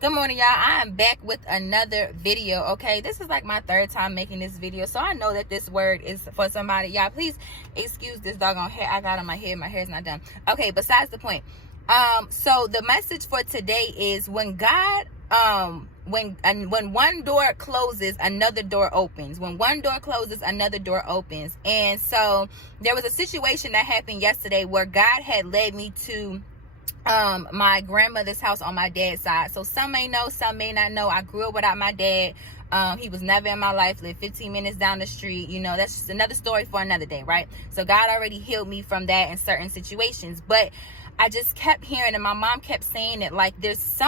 Good morning, y'all. I am back with another video. Okay, this is like my third time making this video, so I know that this word is for somebody. Y'all, please excuse this doggone hair I got on my head. My hair's not done. Okay, besides the point. So the message for today is when God when one door closes, another door opens. When one door closes, another door opens. And so there was a situation that happened yesterday where God had led me to my grandmother's house on my dad's side. So some may know, some may not know. I grew up without my dad. He was never in my life, lived 15 minutes down the street. You know, that's just another story for another day, right? So God already healed me from that in certain situations. But I just kept hearing, and my mom kept saying it, like there's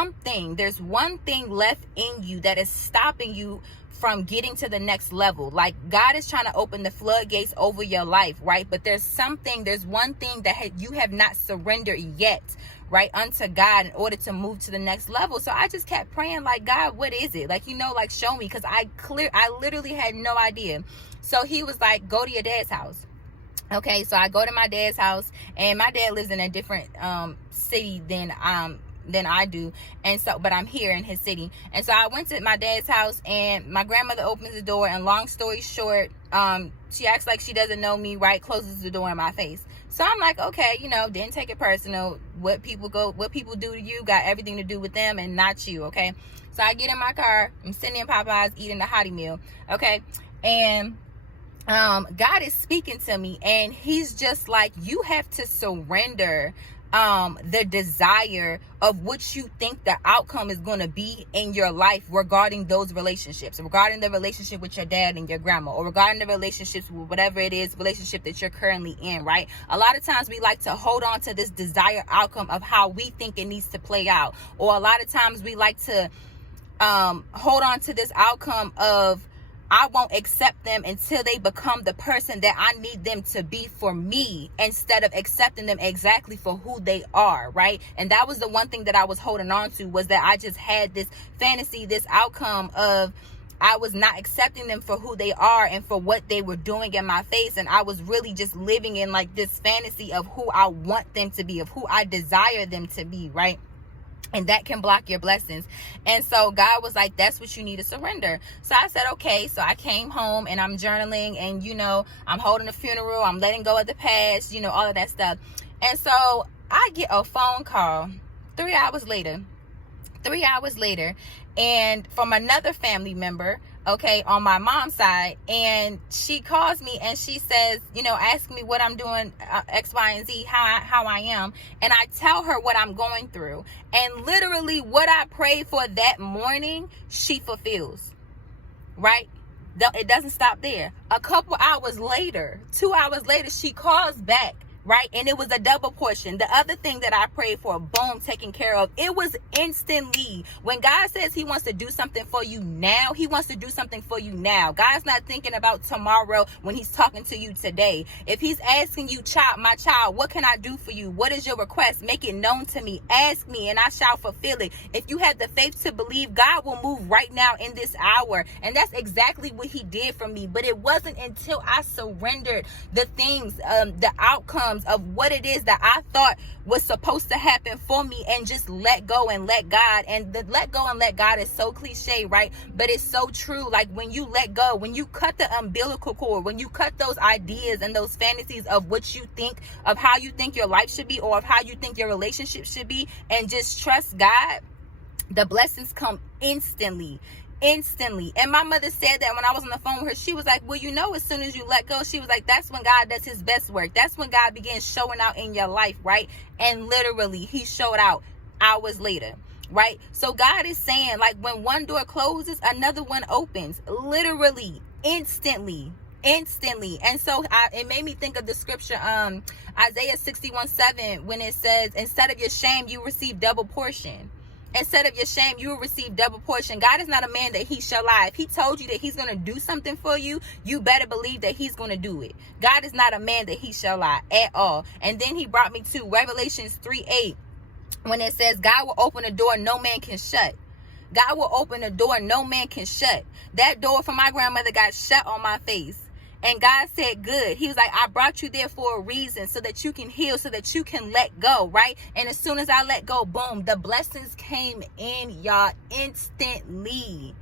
one thing left in you that is stopping you from getting to the next level. Like God is trying to open the floodgates over your life, right? But there's one thing that you have not surrendered yet, right, unto God in order to move to the next level. So I just kept praying, like, God, what is it? Like, like, show me, because I literally had no idea. So he was like, go to your dad's house. Okay, so I go to my dad's house, and my dad lives in a different city than I do, and so but I'm here in his city. And so I went to my dad's house, and my grandmother opens the door, and long story short, she acts like she doesn't know me, right? Closes the door in my face. So I'm like, okay, didn't take it personal. What people do to you got everything to do with them and not you, okay? So I get in my car, I'm sitting in Popeyes eating the hottie meal, okay? And God is speaking to me, and he's just like, you have to surrender the desire of what you think the outcome is going to be in your life regarding those relationships, regarding the relationship with your dad and your grandma, or regarding the relationships with whatever it is, relationship that you're currently in, right? A lot of times we like to hold on to this desired outcome of how we think it needs to play out, or a lot of times we like to hold on to this outcome of, I won't accept them until they become the person that I need them to be for me, instead of accepting them exactly for who they are, right? And that was the one thing that I was holding on to, was that I just had this fantasy, this outcome of I was not accepting them for who they are and for what they were doing in my face. And I was really just living in like this fantasy of who I want them to be, of who I desire them to be, right? And that can block your blessings. And so God was like, that's what you need to surrender. So I said, okay. So I came home, and I'm journaling, and, I'm holding a funeral. I'm letting go of the past, all of that stuff. And so I get a phone call 3 hours later, and from another family member, okay, on my mom's side. And she calls me, and she says, asking me what I'm doing, X, Y, and Z, how I am. And I tell her what I'm going through. And literally what I prayed for that morning, she fulfills, right? It doesn't stop there. A couple hours later, 2 hours later, she calls back, right? And it was a double portion. The other thing that I prayed for, boom, taken care of. It was instantly. When God says he wants to do something for you now, he wants to do something for you now. God's not thinking about tomorrow when he's talking to you today. If he's asking you, my child, what can I do for you? What is your request? Make it known to me. Ask me, and I shall fulfill it. If you have the faith to believe, God will move right now in this hour. And that's exactly what he did for me. But it wasn't until I surrendered the things, the outcomes of what it is that I thought was supposed to happen for me, and just let go and let God. And the let go and let God is so cliche, right? But it's so true. Like when you let go, when you cut the umbilical cord, when you cut those ideas and those fantasies of what you think, of how you think your life should be, or of how you think your relationship should be, and just trust God, the blessings come instantly. And my mother said that when I was on the phone with her. She was like, well, as soon as you let go, she was like, that's when God does his best work. That's when God begins showing out in your life, right? And literally he showed out hours later, right? So God is saying, like, when one door closes, another one opens, literally, instantly. And so it made me think of the scripture, Isaiah 61:7, when it says, instead of your shame, you receive double portion. Instead of your shame, you will receive double portion. God is not a man that he shall lie. If he told you that he's going to do something for you, you better believe that he's going to do it. God is not a man that he shall lie at all. And then he brought me to Revelations 3:8, when it says, God will open a door no man can shut. God will open a door no man can shut. That door for my grandmother got shut on my face. And God said, good. He was like, I brought you there for a reason, so that you can heal, so that you can let go, right? And as soon as I let go, boom, the blessings came in, y'all, instantly.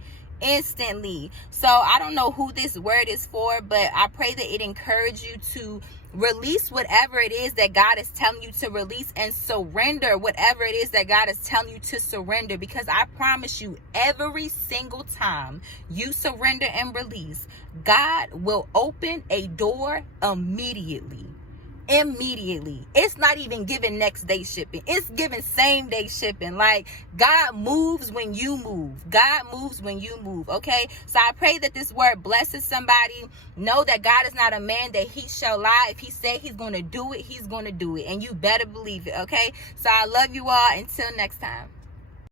So I don't know who this word is for, but I pray that it encourage you to release whatever it is that God is telling you to release, and surrender whatever it is that God is telling you to surrender. Because I promise you, every single time you surrender and release, God will open a door immediately. It's not even giving next day shipping. It's giving same day shipping. Like, God moves when you move. God moves when you move. Okay. So I pray that this word blesses somebody. Know that God is not a man that he shall lie. If he said he's going to do it, he's going to do it. And you better believe it. Okay. So I love you all. Until next time.